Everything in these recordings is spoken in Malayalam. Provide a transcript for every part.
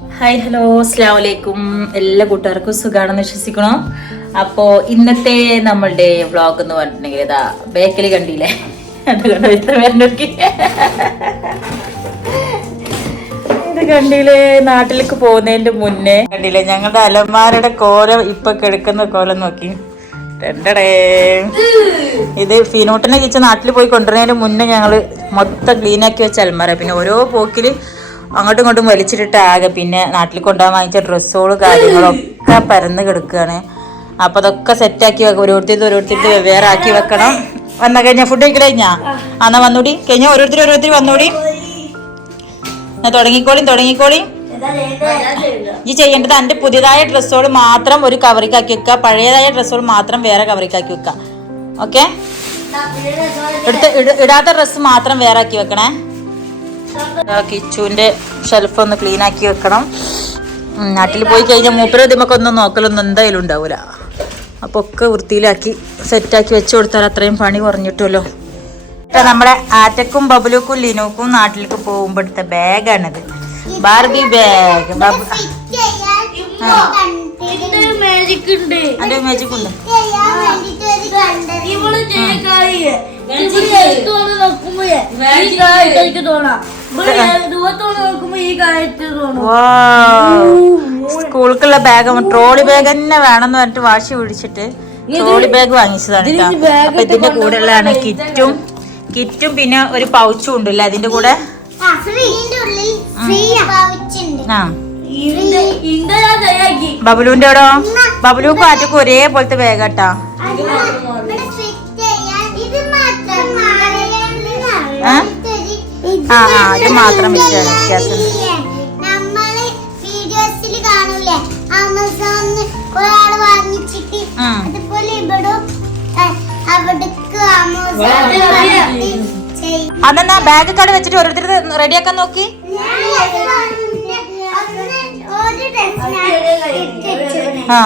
ഹായ് ഹലോ അസ്ലാം വലൈക്കും എല്ലാ കൂട്ടുകാർക്കും സുഖമാണെന്ന് വിശ്വസിക്കണോ? അപ്പോ ഇന്നത്തെ നമ്മളുടെ വ്ളോഗ് എന്ന് പറഞ്ഞിട്ടുണ്ടെങ്കിൽ ഇതാ ബേക്കറി കണ്ടില്ലേ? ഇത് കണ്ടില്ലേ നാട്ടിലേക്ക് പോകുന്നതിന്റെ മുന്നേ? കണ്ടില്ലേ ഞങ്ങളുടെ അലമാരയുടെ കോലം ഇപ്പൊ കിടക്കുന്ന കോലം നോക്കി. രണ്ടടേ. ഇത് ഫിനോട്ടിനെ കിച്ച് നാട്ടിൽ പോയി കൊണ്ടുവരുന്നതിന് മുന്നേ ഞങ്ങൾ മൊത്തം ക്ലീൻ ആക്കി വെച്ച അലമാര. പിന്നെ ഓരോ പോക്കിൽ അങ്ങോട്ടും ഇങ്ങോട്ടും വലിച്ചിട്ടിട്ട് ആകെ പിന്നെ നാട്ടിൽ കൊണ്ടുപോകാൻ വാങ്ങിച്ച ഡ്രസ്സുകൾ കാര്യങ്ങളൊക്കെ പരന്ന് കിടക്കുകയാണ്. അപ്പൊ അതൊക്കെ സെറ്റാക്കി വെക്കാം ഓരോരുത്തർ ഓരോരുത്തർ വേറെ ആക്കി വെക്കണം. വന്ന കഴിഞ്ഞാ ഫുഡ് കഴിക്കൽ കഴിഞ്ഞാ? എന്നാ വന്നൂടി. കഴിഞ്ഞ ഓരോരുത്തർ ഓരോരുത്തർ വന്നൂടി. എന്നാ തുടങ്ങിക്കോളിയും തുടങ്ങിക്കോളിയും ഈ ചെയ്യേണ്ടത് എന്റെ പുതിയതായ ഡ്രസ്സുകൾ മാത്രം ഒരു കവറിക്കാക്കി വെക്കുക പഴയതായ ഡ്രസ്സുകൾ മാത്രം വേറെ കവറിക്കാക്കി വെക്കുക ഓക്കെ? ഇടാത്ത ഡ്രസ്സ് മാത്രം വേറെ ആക്കി വെക്കണേ. കിച്ചുവിന്റെ ഷെൽഫ് ഒന്ന് ക്ലീൻ ആക്കി വെക്കണം. നാട്ടിൽ പോയി കഴിഞ്ഞാൽ മൂപ്പര ഇതിമൊക്കെ ഒന്നും നോക്കലൊന്നും എന്തായാലും ഉണ്ടാവൂല. അപ്പൊ ഒക്കെ വൃത്തിയിലാക്കി സെറ്റാക്കി വെച്ചു കൊടുത്താൽ അത്രയും പണി കുറഞ്ഞിട്ടുമല്ലോ ഇപ്പൊ നമ്മുടെ ആറ്റക്കും ബബുലുക്കും ലിനുക്കും നാട്ടിലേക്ക് പോകുമ്പോഴത്തെ ബാഗാണിത് ബാർബി ബാഗ് ബബു മാജിക് ഉണ്ട്. അതെ മാജിക് ഉണ്ട്. ഇവൾ എടുത്തോണ്ട് നോക്കുമ്പോ ഈ കായത്തേക്ക് തോന്നാം. സ്കൂൾക്കുള്ള ബാഗ് ട്രോളി ബാഗ് തന്നെ വേണമെന്ന് പറഞ്ഞിട്ട് വാശി പിടിച്ചിട്ട് ട്രോളി ബാഗ് വാങ്ങിച്ചതാണ് അപ്പൊ ഇതിന്റെ കൂടെ ഉള്ളതാണ് കിറ്റും. കിറ്റും പിന്നെ ഒരു പൗച്ചും ഉണ്ടല്ലേ? അതിന്റെ കൂടെ? ആ. ബബുലുവിന്റെ അവിടോ ബബുലുക്കും ആറ്റക്കും ഒരേപോലത്തെ വേഗട്ടാ. ആ? ആ ആ ഇത് മാത്രം വ്യത്യാസം അതെന്നാ ബാഗ് കട വെച്ചിട്ട് ഓരോരുത്തർ റെഡിയാക്കാൻ നോക്കി? ആ.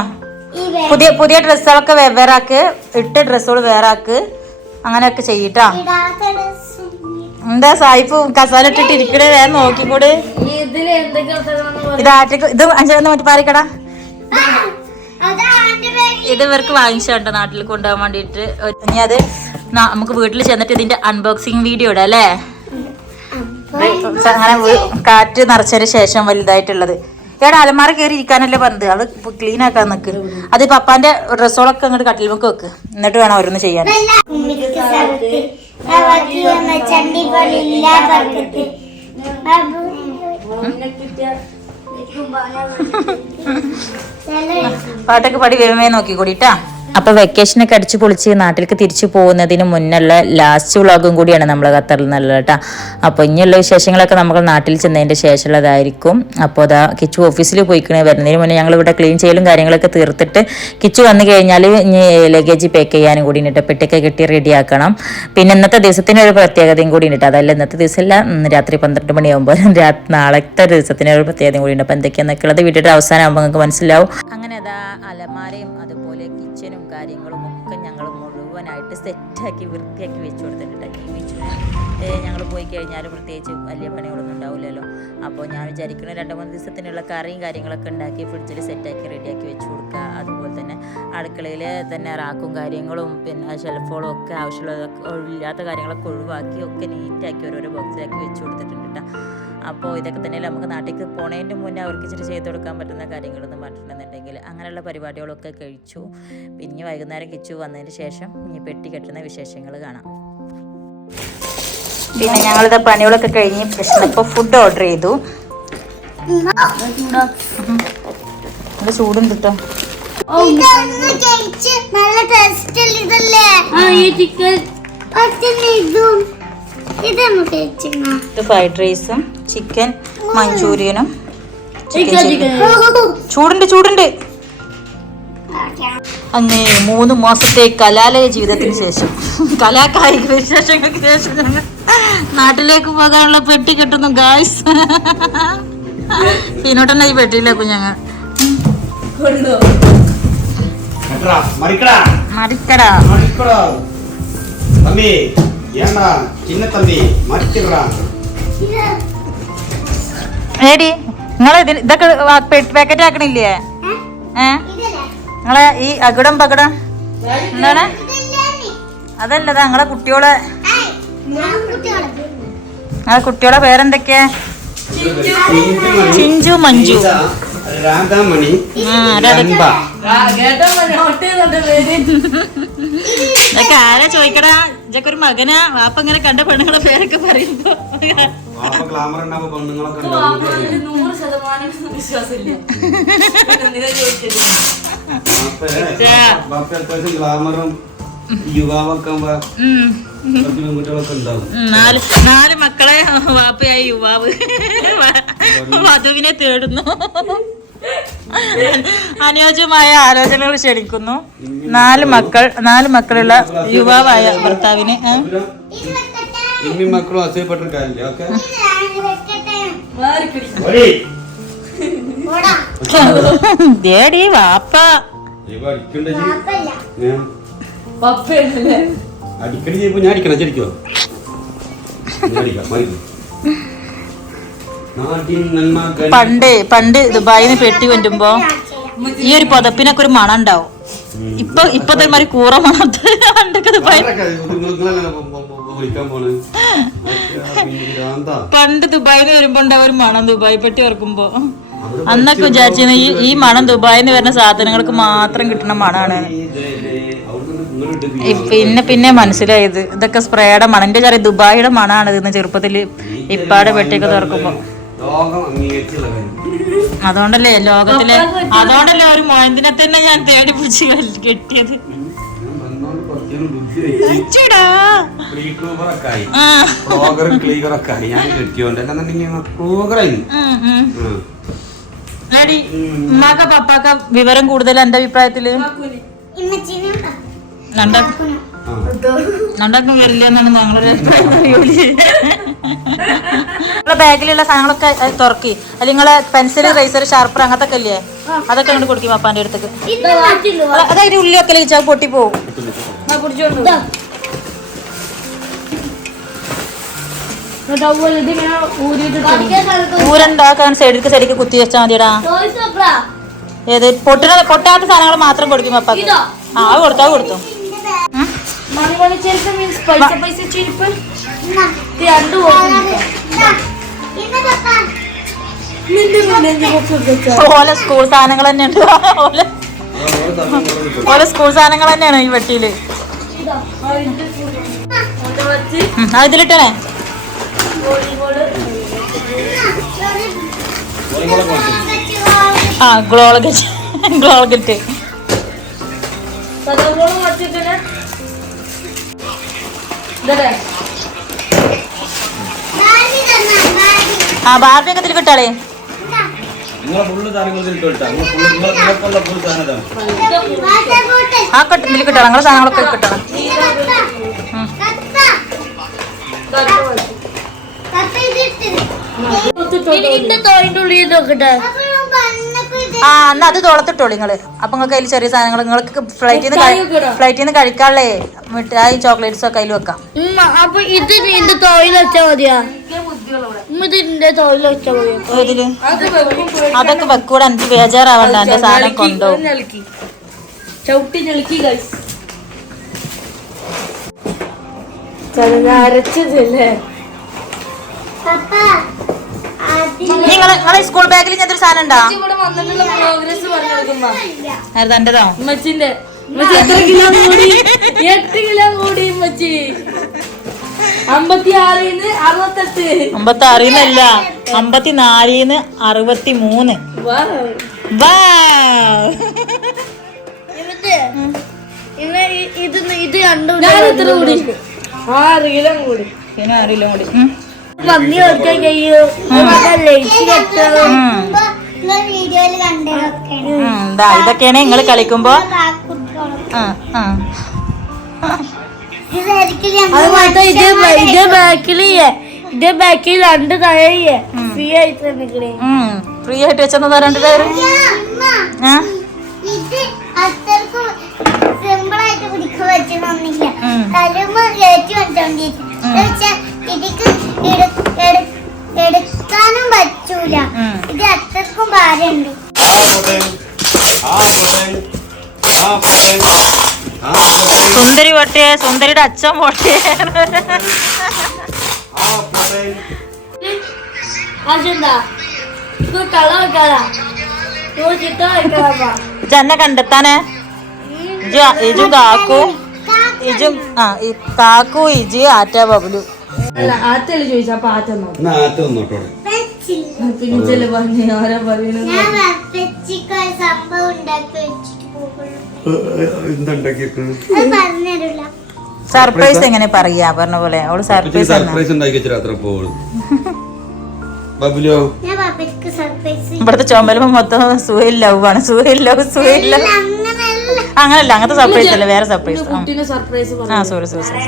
പുതിയ പുതിയ ഡ്രസ്സുകളൊക്കെ വെവ്വേറാക്ക് ഇട്ട ഡ്രസ്സുകൾ വേറെ ആക്ക് അങ്ങനെയൊക്കെ ചെയ്യട്ടാ. എന്താ സായിപ്പ് കസാല ഇട്ടിട്ട് ഇരിക്കണേ വേറെ നോക്കിക്കൂടെ. ഇത് ആറ്റക്ക് ഇത് അഞ്ചാന്ന് മറ്റു ബാഗിൽ ഇത് ഇവർക്ക് വാങ്ങിച്ചോണ്ട നാട്ടിൽ കൊണ്ടുപോകാൻ വേണ്ടിയിട്ട്. ഇനി അത് നമുക്ക് വീട്ടിൽ ചെന്നിട്ട് ഇതിന്റെ അൺബോക്സിങ് വീഡിയോ ഇടാം അല്ലേ? അങ്ങനെ കാറ്റ് നിറച്ചതിന് ശേഷം വലുതായിട്ടുള്ളത്. ഏടാ അലമാര കയറി ഇരിക്കാനല്ലേ പറഞ്ഞത് അത് ക്ലീൻ ആക്കാൻ നിക്ക്. അത് പപ്പാന്റെ ഡ്രസ്സുകളൊക്കെ അങ്ങോട്ട് കട്ടിലുമൊക്കെ വെക്ക്. എന്നിട്ട് വേണം ഓരോന്ന് ചെയ്യാൻ. പാട്ടൊക്കെ പാടി വേമേ നോക്കി കൂടിട്ടാ അപ്പൊ വെക്കേഷനൊക്കെ അടിച്ചു പൊളിച്ച് നാട്ടിലേക്ക് തിരിച്ചു പോകുന്നതിന് മുന്നുള്ള ലാസ്റ്റ് വ്ളോഗും കൂടിയാണ് നമ്മൾ ഖത്തറിൽ നിന്നുള്ളത് കേട്ടോ. അപ്പോൾ ഇനിയുള്ള വിശേഷങ്ങളൊക്കെ നമ്മൾ നാട്ടിൽ ചെന്നതിന്റെ ശേഷമുള്ളതായിരിക്കും. അപ്പോൾ അതാ കിച്ചു ഓഫീസിൽ പോയിക്കണേ. വരുന്നതിന് മുന്നേ ഞങ്ങൾ ഇവിടെ ക്ലീൻ ചെയ്യലും കാര്യങ്ങളൊക്കെ തീർത്തിട്ട് കിച്ചു വന്നു കഴിഞ്ഞാൽ ഇനി ലഗേജ് പാക്ക് ചെയ്യാനും കൂടി ഉണ്ട് കിട്ടി കെട്ടി റെഡിയാക്കണം പിന്നെ ഇന്നത്തെ ദിവസത്തിന് ഒരു പ്രത്യേകതയും കൂടി ഉണ്ട് അതല്ല ഇന്നത്തെ ദിവസമല്ല രാത്രി പന്ത്രണ്ട് മണിയാകുമ്പോൾ നാളത്തെ ദിവസത്തിന് ഒരു പ്രത്യേകതയും കൂടി ഉണ്ട് അപ്പോൾ എന്തൊക്കെയാണെന്നൊക്കെ ഉള്ളത് വീഡിയോയുടെ അവസാനമാകുമ്പോൾ നിങ്ങൾക്ക് മനസ്സിലാവും. അങ്ങനെ അലമാരയും അതുപോലെ കിച്ചനും കാര്യങ്ങളും ഒക്കെ ഞങ്ങൾ മുഴുവനായിട്ട് സെറ്റാക്കി വൃത്തിയാക്കി വെച്ച് കൊടുത്തിട്ടുണ്ട്. ഞങ്ങൾ പോയി കഴിഞ്ഞാൽ പ്രത്യേകിച്ച് വലിയ പണികളൊന്നും ഉണ്ടാവില്ലല്ലോ. അപ്പോൾ ഞാൻ വിചാരിക്കുന്ന രണ്ട് മൂന്ന് ദിവസത്തിനുള്ള കറിയും കാര്യങ്ങളൊക്കെ ഉണ്ടാക്കി ഫ്രിഡ്ജിൽ സെറ്റാക്കി റെഡിയാക്കി വെച്ച് കൊടുക്കുക. അതുപോലെ തന്നെ അടുക്കളയിൽ തന്നെ റാക്കും കാര്യങ്ങളും പിന്നെ ഷെൽഫുകളും ഒക്കെ ആവശ്യമുള്ളതൊക്കെ ഇല്ലാത്ത കാര്യങ്ങളൊക്കെ ഒഴിവാക്കി ഒക്കെ നീറ്റാക്കി ഓരോരോ ബോക്സിലാക്കി വെച്ച് കൊടുത്തിട്ടുണ്ട് കേട്ടോ അപ്പോൾ ഇതൊക്കെ തന്നെ നമുക്ക് നാട്ടിലേക്ക് പോണേന്റെ മുന്നേ അവർക്ക് ഇച്ചിരി ചെയ്ത് കൊടുക്കാൻ പറ്റുന്ന കാര്യങ്ങളൊന്നും പറഞ്ഞിട്ടുണ്ടെന്നുണ്ടെങ്കിൽ അങ്ങനെയുള്ള പരിപാടികളൊക്കെ കഴിച്ചു. പിന്നെ വൈകുന്നേരം കിച്ചു വന്നതിന് ശേഷം ഇനി പെട്ടി കെട്ടുന്ന വിശേഷങ്ങൾ കാണാം. പിന്നെ ഞങ്ങളിത് പണികളൊക്കെ കഴിഞ്ഞ് പ്രശ്നം ഫുഡ് ഓർഡർ ചെയ്തു. നല്ല ചൂടും കിട്ടോ നല്ല ടേസ്റ്റ് ഇതല്ലേ? ആ ഈ ചിക്കൻ ഇത് ഫ്രൈഡ് റൈസും ചിക്കൻ മഞ്ചൂരിയനും ചിക്കൻ ചിക്കൻ ചൂടുണ്ട് ചൂടുണ്ട് അങ്ങനെ മൂന്ന് മാസത്തെ കലാലയ ജീവിതത്തിന് ശേഷം കലാകായിക വിശേഷങ്ങൾക്ക് ശേഷം ഞങ്ങൾ നാട്ടിലേക്ക് പോകാനുള്ള പെട്ടി കെട്ടുന്നു ഗായ്സ് പിന്നോട്ടെന്നെ ഈ പെട്ടിയിലേക്കും ഞങ്ങൾ கட்டுறா மறிக்கடா മറിക്കടാ மறிக்கடா தம்பி ஏண்டா சின்ன தம்பி மறிக்கிறா ഏടി നിങ്ങൾ ഇതിന് ഇതൊക്കെ പാക്കറ്റ് ആക്കണില്ലേ? ഏ? നിങ്ങളെ ഈ അകിടം പകടം എന്താണ്? അതല്ല അതല്ലതാ നിങ്ങളെ കുട്ടികളെ നിങ്ങളെ കുട്ടികളെ പേരെന്തൊക്കെയാ ചിഞ്ചു മഞ്ജു. രാധാമണി ഇതൊക്കെ ആരാ ചോദിക്കടാ? ഇതൊക്കെ ഒരു മകനാ. വാപ്പ ഇങ്ങനെ കണ്ട പെണ്ണുങ്ങളെ പേരൊക്കെ പറയുമ്പോ. ഗ്ലാമറും യുവാവൊക്കെ നാല് നാല് മക്കളെ വാപ്പയായ യുവാവ്. വധുവിനെ തേടുന്നു. അനുയോജ്യമായ ആലോചനകൾ ക്ഷണിക്കുന്നു. നാല് മക്കൾ നാല് മക്കളുള്ള യുവാവായ ഭർത്താവിനെ ഡേഡി മക്കളും ഓക്കെ. വാപ്പ. അടിക്കടി ചെയ്യുമ്പോ ഞാൻ അടിക്കണം ശരിക്കോ? പണ്ട് പണ്ട് ദുബായിൽ പെട്ടി കൊണ്ടുമ്പോ ഈ ഒരു പുതപ്പിനൊക്കെ ഒരു മണം ഉണ്ടാവും. ഇപ്പൊ ഇപ്പത്തെ മാതിരി കൂറ മണത്ത് പണ്ടൊക്കെ ദുബായ്. പണ്ട് ദുബായിൽ വരുമ്പോ ഉണ്ടാവും ഒരു മണം ദുബായ് പെട്ടി ഓർക്കുമ്പോ. അന്നൊക്കെ വിചാരിച്ചിരുന്നു ഈ ഈ മണം ദുബായിന്ന് നിന്ന് വരുന്ന സാധനങ്ങൾക്ക് മാത്രം കിട്ടുന്ന മണാണ്. പിന്നെ പിന്നെ മനസ്സിലായത്. ഇതൊക്കെ സ്പ്രേയുടെ മണം. എന്റെ ചെറിയ ദുബായിയുടെ മണാണ് ഇതെന്ന് ചെറുപ്പത്തിൽ ഇപ്പാടെ പെട്ടിയൊക്കെ തുറക്കുമ്പോ. ലോകം അംഗീകരിച്ചുള്ള കാര്യം അതുകൊണ്ടല്ലേ ലോകത്തിലെ അതുകൊണ്ടല്ലേ ഒരു മോയന്തിനെ തന്നെ ഞാൻ തേടി പിടിച്ച് കെട്ടിയത്. ഉമ്മാക്ക പപ്പാക്ക വിവരം കൂടുതൽ എന്റെ അഭിപ്രായത്തിൽ? രണ്ടാക്കും വരില്ല എന്നാണ് ഞങ്ങളൊരു നിങ്ങളെ ബാഗിലുള്ള സാധനങ്ങളൊക്കെ തുറക്കി. അല്ലെങ്കിൽ നിങ്ങളെ പെൻസിൽ റൈസർ ഷാർപ്പർ അങ്ങനത്തെ ഒക്കെ ഇല്ലേ? അതൊക്കെ അങ്ങോട്ട് കൊടുക്കും പാപ്പാന്റെ അടുത്തേക്ക്. അതായത് ഉള്ളി ഒക്കെ വെച്ചാൽ പൊട്ടി പോകും ഊരണ്ടാക്കാൻ സൈഡിലേക്ക് സൈഡിലേക്ക് കുത്തി വെച്ചാൽ മതിടാ ഏത് പൊട്ടുന്ന പൊട്ടാത്ത സാധനങ്ങൾ മാത്രം കൊടുക്കും പാപ്പാക്ക്. ഇതോ? ആ കൊടുത്താ കൊടുത്തു. ഉം. മണി ചെരുപ്പ് മീൻസ് പൈസ പൈസ ചെരുപ്പ്? രണ്ടു ഓല സ്കൂൾ സാധനങ്ങൾ തന്നെ ഉണ്ട് ഓല ഓലെ സ്കൂൾ സാധനങ്ങൾ തന്നെയാണ് ഈ വെട്ടിയിൽ ഉം, അത് ഇതിലിട്ടേ ആ ഗ്ലോളഗറ്റ് ഗ്ലോളഗറ്റ് ഇതാണ്. വാട്ടർ ബോട്ടിൽ ആ കട്ട് ഇതിൽ കിട്ടണം നിങ്ങളെ സാധനങ്ങളൊക്കെ കിട്ടണം തോയിന്റെ ഉള്ളിൽ നോക്കട്ടെ ആ എന്നാ അത് തോളത്തിട്ടോളൂ നിങ്ങൾ. അപ്പൊ നിങ്ങൾക്ക് അതിൽ ചെറിയ സാധനങ്ങൾ നിങ്ങൾക്ക് ഫ്ലൈറ്റിൽ നിന്ന്. ഫ്ലൈറ്റിൽ നിന്ന് കഴിക്കാനുള്ളേ മിഠായി ചോക്ലേറ്റ്സും ഒക്കെ അതിൽ വെക്കാം. അപ്പൊ ഇത് നിന്റെ തോയിൽ വെച്ചാ മതിയാ? അതൊക്കെ വെക്കൂടെ എനിക്ക് ബേജാറാവണ്ട എന്റെ സാധനം കൊണ്ടുപോകും അരച്ചതല്ലേ നിങ്ങൾ നിങ്ങളെ സ്കൂൾ ബാഗിൽ ഇങ്ങനത്തെ ഒരു സാധനം ഉണ്ടോ? എന്റേതോ? ഉമ്മച്ചിന്റെ. ഉമ്മച്ചി എത്ര കിലോ കൂടി? എട്ട് കിലോ കൂടി ഉമ്മച്ചി. അമ്പത്തിയാറിന്ന് അറുപത്തെട്ട്. അമ്പത്തി ആറിന്നല്ല അമ്പത്തി നാലിന്ന് അറുപത്തി മൂന്ന് വാ. വാ. എന്നിട്ട് ഇന്ന് ഇ- ഇത് ഇത് രണ്ടും ഞാൻ എത്ര കൂടി? ആറ് കിലോ കൂടി. പിന്നെ കിലോ കൂടി. ഇതൊക്കെയാണ് നിങ്ങൾ കളിക്കുമ്പോ. ഇത് ബാക്കിൽ ഇത് ബാക്കിൽ രണ്ട് തലയെ ഫ്രീ ആയിട്ട്. ഫ്രീ ആയിട്ട് വെച്ചെന്നതാ രണ്ട് അമ്മ സിമ്പിളായിട്ട് എടു- എടുക്കാനും പറ്റൂല. ഇത് അത്രക്കും ഭാരമുണ്ട്. ആ പോട്ടെ ആ പോട്ടെ ആ പോട്ടെ ആ പോട്ടെ സുന്ദരി പൊട്ടിയെ സുന്ദരിയുടെ അച്ഛൻ പോട്ടെ. ആ പോട്ടെ അതെന്താ? ഇത് കള വെക്കാലാ ഇത് ചിത്രം വെക്കാലാ ഇജന്നെ കണ്ടെത്താനേ? ഇജു ഇജു കാക്കു ഇജു ആ ഈ കാക്കു ഇജി ആറ്റ ബബുലു. അല്ല ആറ്റൽ ചോദിച്ചാ അപ്പൊ ആറ്റ നോക്കും. എന്നാ ആറ്റ ഒന്നോട്ടോടെ പെച്ചില്ല പറഞ്ഞു ആരാ പറയുന്നത് സർപ്രൈസ് എങ്ങനെ പറയാ? പറഞ്ഞ പോലെ. അവൾ സർപ്രൈസ് സർപ്രൈസ് ഉണ്ടാക്കി വെച്ചിട്ട് അത്ര പോവുള്ളൂ. ബബുലോ? ഞാൻ പാപ്പയ്ക്ക് സർപ്രൈസ് ഇവിടുത്തെ ചുമലുമ്പോ മൊത്തം സുഹൈൽ ലവ് ആണ്. സുഹൈൽ ലവ് സുഹൈൽ ലവ് അങ്ങനല്ല. അങ്ങനത്തെ സർപ്രൈസ് അല്ല? വേറെ സർപ്രൈസ് കുട്ടീനെ സർപ്രൈസ് ആ. സോറി സോറി സോറി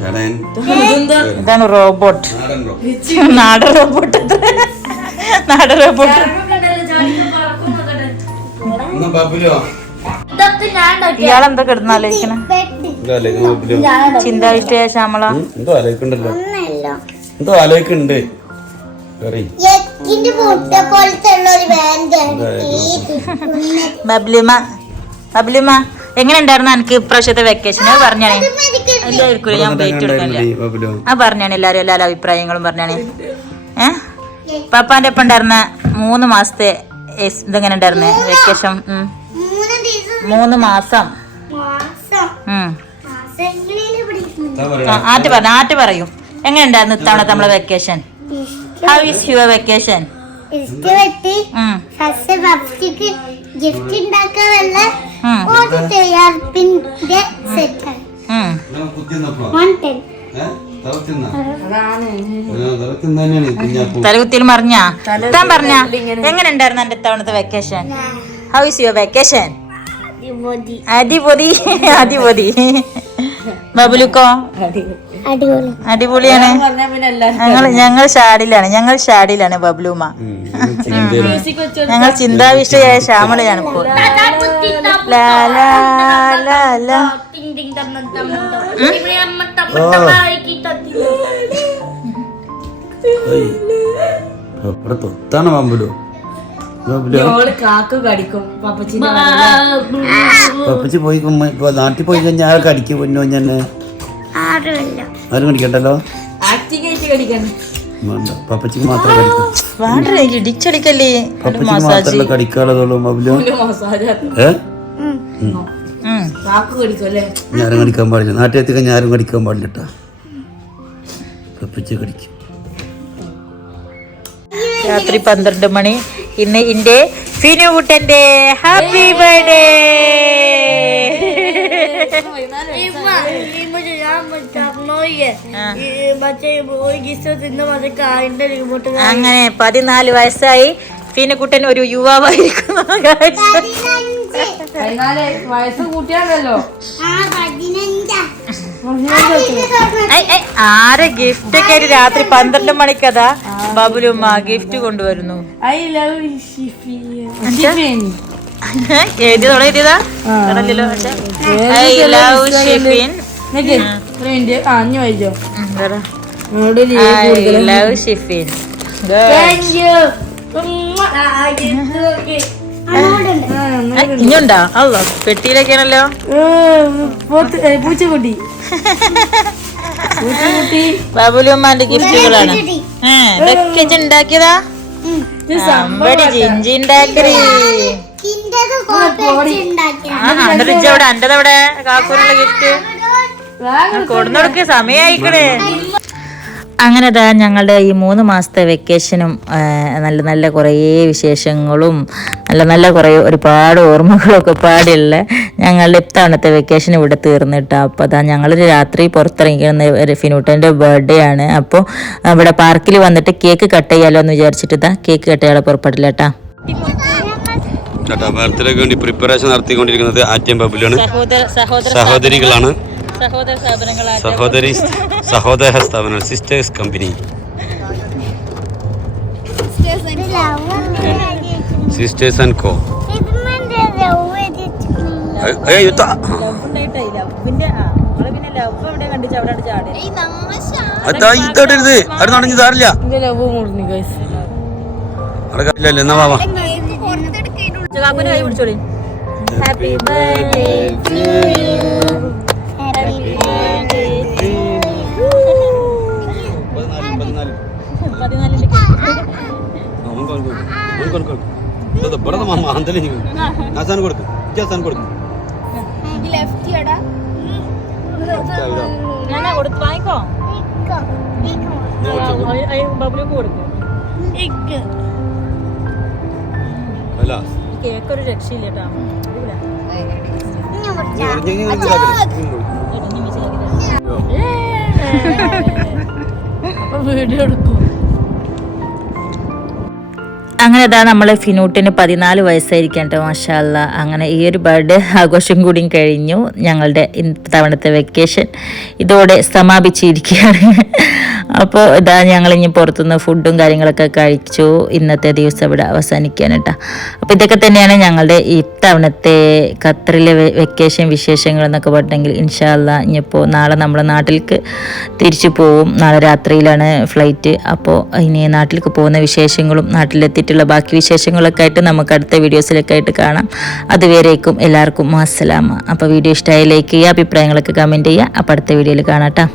ഇതാണ് റോബോട്ട്. നാടൻ റോബോട്ട് നാടൻ റോബോട്ട്. ഇയാൾ കിടന്നാലോചിക്കണ എന്തോ ആലോചിക്കുന്നു ബബുലോ ചിന്താവിഷ്ടയ ശ്യാമള. എന്തോ ആലോചിക്കണ്ടല്ലോ. ഒന്നല്ലോ എന്തോ ആലോചിക്കണ്ട്. കറി. എക്കിന്റെ എങ്ങനെ ഉണ്ടായിരുന്നു എനിക്ക് ഇപ്രാവശ്യത്തെ വെക്കേഷൻ പറഞ്ഞാണ്. ഇല്ലായിരിക്കും ഞാൻ വെയിറ്റ് എടുക്കാനില്ല ആ പറഞ്ഞാണ് എല്ലാവരും എല്ലാ അഭിപ്രായങ്ങളും പറഞ്ഞാണ്. ഏ? പാപ്പാന്റെ ഒപ്പം ഉണ്ടായിരുന്ന മൂന്ന് മാസത്തെ ഇതെങ്ങനെ ഉണ്ടായിരുന്നു? വെക്കേഷൻ മൂന്ന് ദിവസം. മൂന്ന് മാസം. ആറ്റ് പറ ആറ്റ് പറയും. എങ്ങനെ ഉണ്ടായിരുന്നു ഇത്തവണ നമ്മളെ vacation how is your vacation first gift ഉണ്ടാക്കാനുള്ള തയ്യാറെടുപ്പിന്റെ സെറ്റാണ് തലകുത്തിയിൽ മറിഞ്ഞാ? താൻ പറഞ്ഞ എങ്ങനെ ഉണ്ടായിരുന്നു എന്റെ ഇത്തവണത്തെ vacation how is your vacation അടിപൊളി. അടിപൊളി ബബുലുക്കോ? അടിപൊളി. അടിപൊളിയാണ്. പറഞ്ഞാ പിന്നെ എല്ലാരും ഞങ്ങൾ ഞങ്ങൾ ഷാഡിലാണ് ഞങ്ങൾ ഷാഡിലാണ് ബബ്ലുമ ഞങ്ങൾ ചിന്താവിഷ്ടയായ ശ്യാമളയാണ് ഇപ്പോൾ. തൊത്താണ് കടിക്കും പപ്പച്ചി പോയി ഇപ്പൊ നാട്ടിൽ പോയി കഴിഞ്ഞാൽ ആരൊക്കെ അടിക്കും പൊന്നോ ഞാൻ ആരും കടിക്കണ്ടല്ലോ? കടിക്കണം. വേണ്ട. പപ്പച്ചിക്ക് മാത്രമേ കടിക്കൂ. വേണ്ട ഇടിച്ചടിക്കല്ലേ? ഒരു പപ്പച്ചിക്ക് മസാജ് മാത്രമല്ല കടിക്കാനുള്ളതുള്ളൂ ബബുലു മസാജ ഏ? ഉം. കാക്ക കടിക്കും അല്ലേ? ഞാനും കടിക്കാൻ പാടില്ല. നാട്ടിൽ ഞാനും കടിക്കാൻ പാടില്ല കേട്ടാ പപ്പച്ചി കടിക്കും. രാത്രി പന്ത്രണ്ട് മണി. ഇന്ന് ഇന്റെ ഫിനുകുട്ടന്റെ ഹാപ്പി ബർത്ത്ഡേ അങ്ങനെ പതിനാല് വയസ്സായി. പിന്നെ കുട്ടൻ ഒരു യുവാവായിരിക്കുന്നു. വയസ്സ് കൂട്ടിയാണല്ലോ. ആരെ ഗിഫ്റ്റ് ഒക്കെ ഒരു രാത്രി പന്ത്രണ്ട് മണിക്കതാ ബബുലുമ്മ ഗിഫ്റ്റ് കൊണ്ടുവരുന്നു. ഐ ലവ് എഴുതി തുടങ്ങിയതാ കടലിലോ ഐ ലവ് ഷിഫിൻ. അല്ലോ പെട്ടിയിലൊക്കെയാണല്ലോ. പൂച്ചക്കുട്ടി. പൂച്ചക്കുട്ടി. ബബുലുമ്മാന്റെ ഗിഫ്റ്റുകളാണ് ഇതൊക്കെ ഉണ്ടാക്കിയതാ? അമ്പടി ജിഞ്ചി അവിടെ അന്റെ അവിടെ കാക്കൂനുള്ള ഗിഫ്റ്റ് കൊടുന്നൊടുക്ക് സമയായിക്കണേ. അങ്ങനെ ദാ ഞങ്ങളുടെ ഈ മൂന്ന് മാസത്തെ വെക്കേഷനും നല്ല നല്ല കുറേ വിശേഷങ്ങളും നല്ല നല്ല കുറേ ഒരുപാട് ഓർമ്മകളൊക്കെ പാടിയുള്ള ഞങ്ങളുടെ ഇത്തവണത്തെ വെക്കേഷൻ ഇവിടെ തീർന്നിട്ടാ. അപ്പോൾ അതാ ഞങ്ങളൊരു രാത്രി പുറത്തിറങ്ങിക്കുന്ന ഒരു ഫിനൂട്ടന്റെ ബർത്ത്ഡേ ആണ്. അപ്പോൾ ഇവിടെ പാർക്കിൽ വന്നിട്ട് കേക്ക് കട്ട് ചെയ്യാലോ എന്ന് വിചാരിച്ചിട്ട് ഇതാ കേക്ക് കട്ട് ചെയ്യാതെ പുറപ്പെടില്ല കേട്ടാ. ബർത്ത്ഡേക്ക് വേണ്ടി പ്രിപ്പറേഷൻ നടത്തിക്കൊണ്ടിരിക്കുന്നത് ആറ്റം പബ്ലിയാണ് സഹോദര സഹോദര സഹോദരികളാണ്. സഹോദര സഹോദരി സ്ഥാപനം sisters company sisters and co അവിടെ എന്നാ വാവാ ഹാപ്പി ബർത്ത്ഡേ പതിനാല് കൊടുക്കും ഇവിടെ മാന്തലി ആസാൻ കൊടുക്കും. ആസാൻ കൊടുക്കും. ബബുലേക്ക് കൊടുക്കും. അല്ല. കേക്ക് ഒരു രക്ഷയില്ല കേട്ടോ. വീഡിയോ എടുക്കും. അങ്ങനെ ഇതാ നമ്മളെ ഫിനൂട്ടിന് പതിനാല് വയസ്സായിരിക്കാം കേട്ടോ മാഷാല്ല അങ്ങനെ ഈ ഒരു ബർത്ത്ഡേ ആഘോഷം കൂടിയും കഴിഞ്ഞു. ഞങ്ങളുടെ ഇത്തവണത്തെ വെക്കേഷൻ ഇതോടെ സമാപിച്ചിരിക്കുകയാണ്. അപ്പോൾ ഇതാ ഞങ്ങൾ ഇനി പുറത്തുനിന്ന് ഫുഡും കാര്യങ്ങളൊക്കെ കഴിച്ചു. ഇന്നത്തെ ദിവസം ഇവിടെ അവസാനിക്കാൻ കേട്ടോ. അപ്പോൾ ഇതൊക്കെ തന്നെയാണ് ഞങ്ങളുടെ ഇത്തവണത്തെ ഖത്തറിലെ വെക്കേഷൻ വിശേഷങ്ങൾ എന്നൊക്കെ പറഞ്ഞെങ്കിൽ ഇൻഷാല്ല ഇനിയിപ്പോൾ നാളെ നമ്മുടെ നാട്ടിലേക്ക് തിരിച്ചു പോവും. നാളെ രാത്രിയിലാണ് ഫ്ലൈറ്റ് അപ്പോൾ ഇനി നാട്ടിലേക്ക് പോകുന്ന വിശേഷങ്ങളും നാട്ടിലെത്തിയിട്ടുള്ള ബാക്കി വിശേഷങ്ങളൊക്കെ ആയിട്ട് നമുക്ക് അടുത്ത വീഡിയോസിലൊക്കെ ആയിട്ട് കാണാം. അതുവരേക്കും എല്ലാവർക്കും അസ്സലാമ അപ്പോൾ വീഡിയോ ഇഷ്ടമായി ലൈക്ക് ചെയ്യുക അഭിപ്രായങ്ങളൊക്കെ കമന്റ് ചെയ്യുക. അപ്പോൾ അടുത്ത വീഡിയോയിൽ കാണാം ട്ടാ